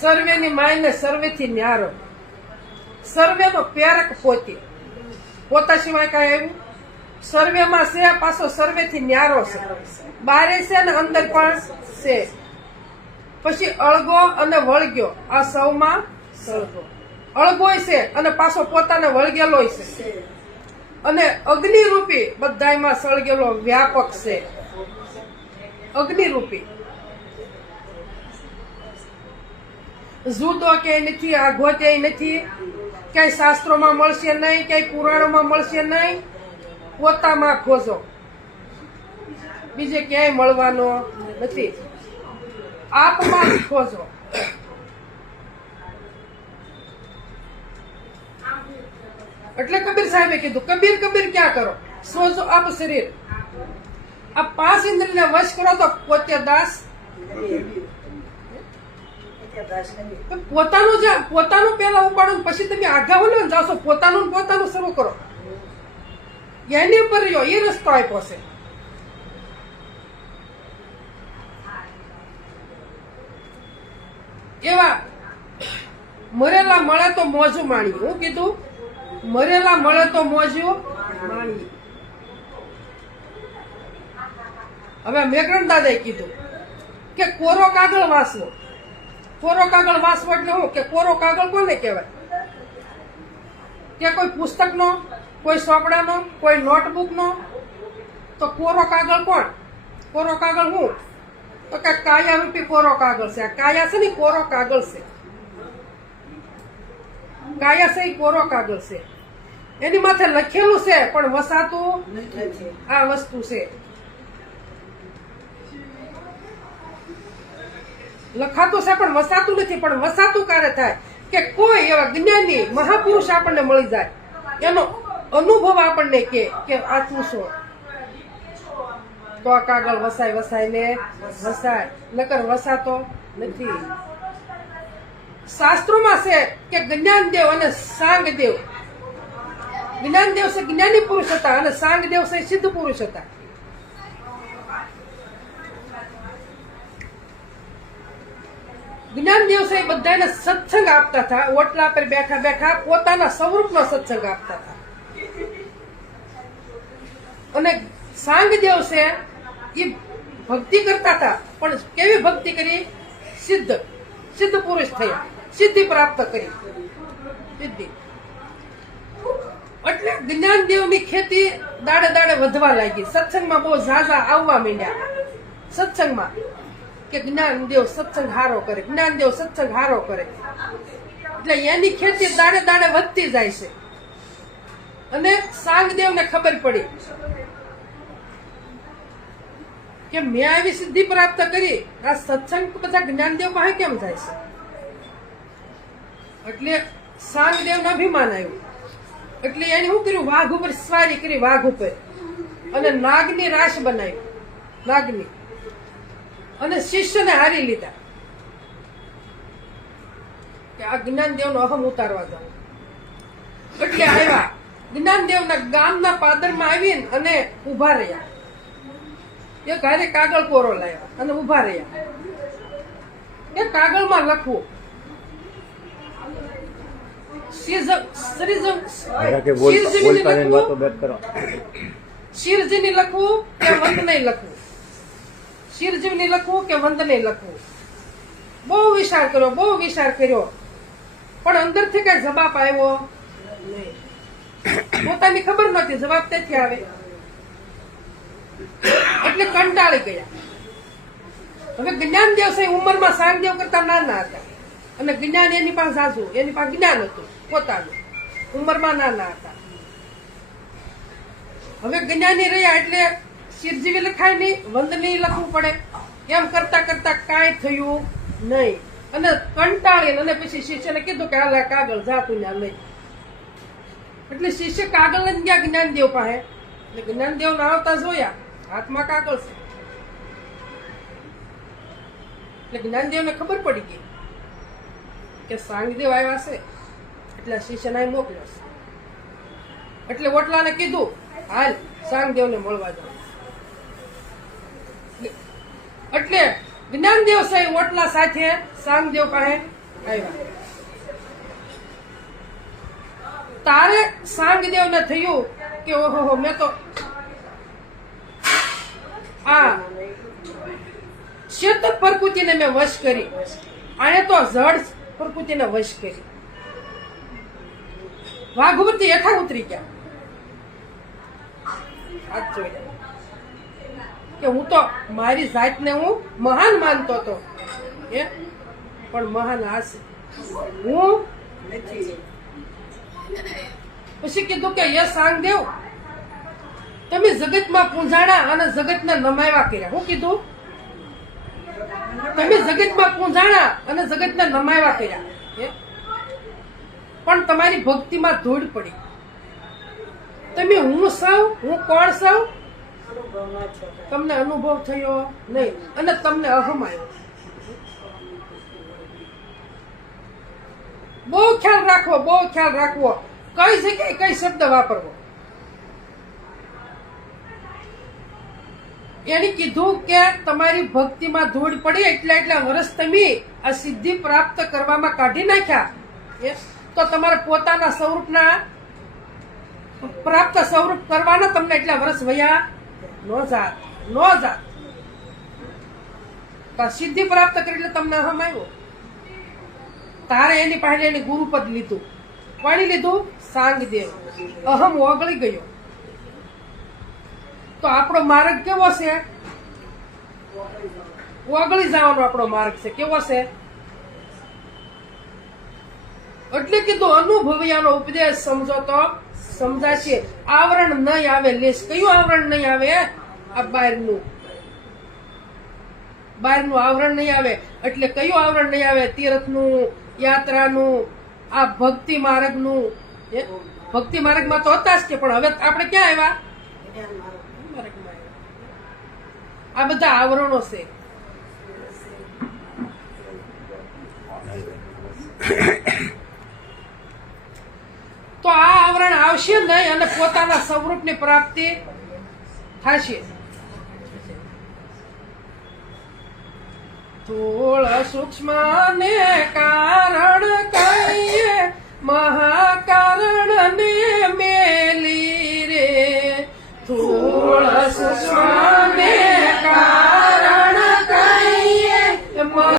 સર્વેની માયને સર્વેથી ન્યારો, સર્વેનો પ્રેરક પોતે, પોતા સિવાય કાંઈ આવ્યું? સર્વેમાં છે, પાછો સર્વેથી ન્યારો છે, બારે છે ને અંદર પણ છે. પછી અળગો અને વળગ્યો, આ સૌમાં સળગો. અળગોય છે અને પાછો પોતાને વળગેલોય છે. અને અગ્નિરૂપી બધાયમાં સળગેલો વ્યાપક છે. અગ્નિરૂપી જુદો ક્યાંય નથી, આઘો ક્યાંય નથી, ક્યાંય શાસ્ત્રોમાં મળશે નહીં, ક્યાંય પુરાણોમાં મળશે નહીં. પોતામાં ખોજો, બીજે ક્યાંય મળવાનો નથી. આપમાં જ ખોજો. એટલે કબીર સાહેબે કીધું, કબીર કબીર ક્યાં કરો, સોજો આપ શરીર. આ 5 ઇન્દ્રિયને વશ કરો તો પોતે દાસ. પોતાનું પેલા ઉપાડો, પછી તમે આગા બોલો ને જાશો, પોતાનું શરૂ કરો. એની ઉપર રહ્યો, એ રસ્તો આપ્યો છે. એવા મરેલા મળે તો મોજું માણી. હું કીધું? મરેલા મળે તો મોજું માણી. હવે મેઘરણ દાદાએ કીધું કે કોરો કાગળ વાંચવો. કોરો કાગળ વાંચવો એટલે શું? કે કોરો કાગળ કોને કહેવાય? કે કોઈ પુસ્તકનો, કોઈ ચોપડાનો, કોઈ નોટબુકનો. તો કોરો કાગળ કોણ? કોરો કાગળ શું? તો કે કાયા રૂપી કોરો કાગળ છે. આ કાયા છે ને, કોરો કાગળ છે. કાયા છે એ કોરો કાગળ છે. એની માથે લખેલું છે પણ વસાતું આ વસ્તુ છે. લખાતું છે પણ વસાતું નથી. પણ વસાતું ક્યારે થાય? કે કોઈ એવા જ્ઞાની મહાપુરુષ આપણને મળી જાય, એનો અનુભવ આપણને કે આ તું છો, તો આ કાગળ વસાઈને વસાય, નકર વસાતો નથી. શાસ્ત્રોમાં છે કે જ્ઞાનદેવ અને સાંગદેવ. જ્ઞાનદેવ છે જ્ઞાની પુરુષ હતા અને સાંગદેવ છે સિદ્ધ પુરુષ હતા. જ્ઞાનદેવ છે બધાને સત્સંગ આપતા હતા. ઓટલા પર બેઠા બેઠા પોતાના સ્વરૂપનો સત્સંગ આપતા હતા. અને સાંગદેવ છે એ ભક્તિ કરતા હતા. પણ કેવી ભક્તિ કરી? સિદ્ધ પુરુષ થયા, સિદ્ધિ પ્રાપ્ત કરી. સિદ્ધિ એટલે જ્ઞાનદેવની ખેતી દાડે દાડે વધવા લાગી. સત્સંગમાં બહુ ઝાઝા આવવા માંડ્યા. સત્સંગમાં કે જ્ઞાનદેવ સત્સંગ હારો કરે, જ્ઞાનદેવ સત્સંગ હારો કરે. એટલે એની ખેતી દાડે દાડે વધતી જાય છે. અને સાંગદેવને ખબર પડી કે મેં આવી સિદ્ધિ પ્રાપ્ત કરી, આ સત્સંગ બધા જ્ઞાનદેવ પાસે કેમ જાય છે? એટલે સાંગદેવને અભિમાન આવ્યું. એટલે એને શું કર્યું? વાઘ ઉપર સવારી કરી, વાઘ ઉપર, અને નાગની રાશ બનાવી, નાગની. અને શિષ્યને હારી લીધા કે આ જ્ઞાનદેવનો અહમ ઉતારવા જાવ. એટલે આવ્યા જ્ઞાનદેવના ગામના પાદરમાં આવીને અને ઉભા રહ્યા. એ ઘરે કાગળ કોરો લાવ્યા અને ઉભા રહ્યા. એ કાગળમાં લખવું શિરજીની લખવું કે વંદને લખવું, શિરજીની લખવું કે વંદને લખવું. બહુ વિચાર કર્યો, બહુ વિચાર કર્યો, પણ અંદરથી કઈ જવાબ આવ્યો નહીં. પોતાની ખબર નહોતી જવાબ તેથી આવે. એટલે કંટાળી ગયા. હવે જ્ઞાનદેવ છે ઉંમરમાં સાંગદેવ કરતા નાના હતા, અને જ્ઞાન એની પાસે સાસુ, એની પાસે જ્ઞાન હતું પોતાનું, ઉંમરમાં નાના હતા. હવે જ્ઞાની રહ્યા એટલે શિરજીવી લખાય નહીં, વંદની લખવું પડે. એમ કરતા કરતા કાંઈ થયું નહીં. અને કંટાળી અને પછી શિષ્યને કીધું કે હાલ કાગળ જાતું ના લઈ. એટલે શિષ્ય કાગળ જ ગયા જ્ઞાનદેવ પાસે. એટલે જ્ઞાનદેવ આવતા જોયા, હાથમાં કાગળ છે. એટલે જ્ઞાનદેવને ખબર પડી ગઈ કે સાંગદેવ આવ્યા છે, એટલે શિષ્યને મોકલ્યો છે. એટલે ઓટલાને કીધું હાલ સાંગદેવને મળવા જાવ. એટલે જ્ઞાનદેવ સાહેબ ઓટલા સાથે સાંગદેવ પાસે આવ્યા. તારે સાંગદેવને થયું કે ઓહો મેં તો આ ચેતક પ્રકૃતિને મેં વશ કરી, આને તો જડ પ્રકૃતિને વશ કરી. વાઘુમતી હેઠા ઉતરી ગયા. હાથ જોઈને કે હું તો મારી જાતને હું મહાન માનતો હતો, પણ મહાન હાશે હું નથી. પછી કીધું કે યે સાંગદેવ, તમે જગતમાં પૂંજાણા અને જગતને નમાવ્યા કર્યા. હું કીધું? તમે જગતમાં પૂંજાણા અને જગતને નમાવ્યા કર્યા, પણ તમારી ભક્તિમાં ધૂળ પડી. તમે હું સૌ, હું કોણ સૌ તમને અનુભવ થયો નહીં અને તમને અહમ આવ્યો. બહુ ખ્યાલ રાખવો, બહુ ખ્યાલ રાખવો કઈ જગ્યાએ કઈ શબ્દ વાપરવો. એને કીધું કે તમારી ભક્તિમાં ધૂળ પડી એટલા વર્ષ તમે આ સિદ્ધિ પ્રાપ્ત કરવામાં કાઢી નાખ્યા, તો તમારે પોતાના સ્વરૂપના પ્રાપ્ત સ્વરૂપ કરવાના તમને એટલા વર્ષ વયા નો જાત. સિદ્ધિ પ્રાપ્ત કરી એટલે તમને અહમ આવ્યો. તારે એની પાસે એની ગુરુપદ લીધું. કોણી લીધું? સાંગદેવ. અહમ ઓગળી ગયો. તો આપણો માર્ગ કેવો છે? ઓગળી જવાનો આપણો માર્ગ છે. કેવો છે? એટલે કીધું અનુભવ્યાનો ઉપદેશ સમજો તો સમજાશે. આવરણ નહીં આવે લેશ. કયું આવરણ નહીં આવે? આ બહારનું આવરણ નહીં આવે. એટલે કયું આવરણ નહીં આવે? તીર્થનું, યાત્રાનું, આ ભક્તિ માર્ગનું. ભક્તિ માર્ગમાં તો હતા જ કે, પણ હવે આપણે ક્યાં આવ્યા? આ બધા આવરણો છે. તો આ આવરણ આવશે નહીં અને પોતાના સ્વરૂપની પ્રાપ્તિ થશે. સ્થૂળ સૂક્ષ્મ ને કારણ